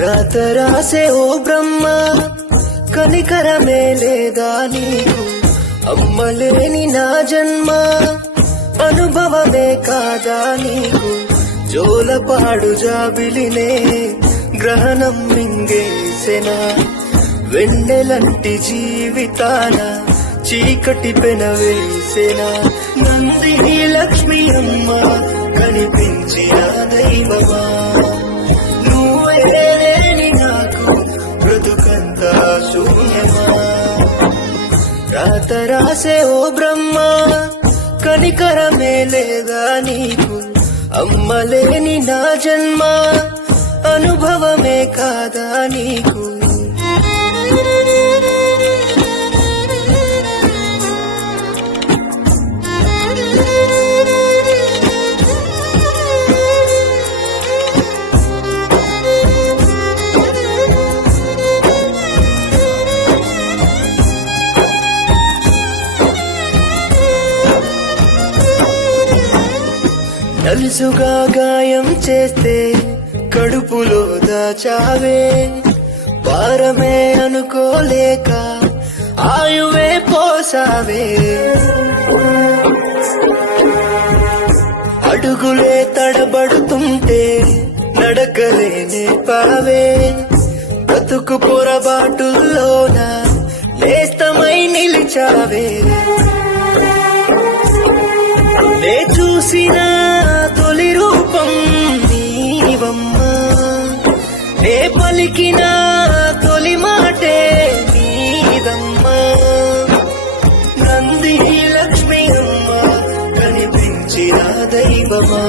రాత రాసే ఓ బ్రహ్మ కనికరమే లేదా నీకు అమ్మలేని నా జన్మ అనుభవమే కాదా నీకు జోలపాడు జాబిలినే గ్రహణం మింగేసెనా వెన్నెలంటి జీవితాన చీకటి పెనవేసెనా నందిని లక్ష్మి అమ్మ కనిపించిన దైవమా నువ్వే లేని నాకు బ్రతుకంతా శూన్యమా రాత రాసే ఓ బ్రహ్మ కనికరమే లేదా నీకు అమ్మలేని నా జన్మ అనుభవమే కాదా నీకు నలుసుగా గాయం చేస్తే కడుపులో దాచావే వారమే అనుకోలేక ఆయువే పోసావే అడుగులే తడబడుతుంటే నడకలేనే పావే బతుకు పొరబాటుల్లోన నేస్తమై నిలిచావే నే చూసిన తొలి రూపం నీవమ్మా నే పలికిన తొలి మాటే నీదమ్మా నంది లక్ష్మి అమ్మ కనిపించిన దైవమా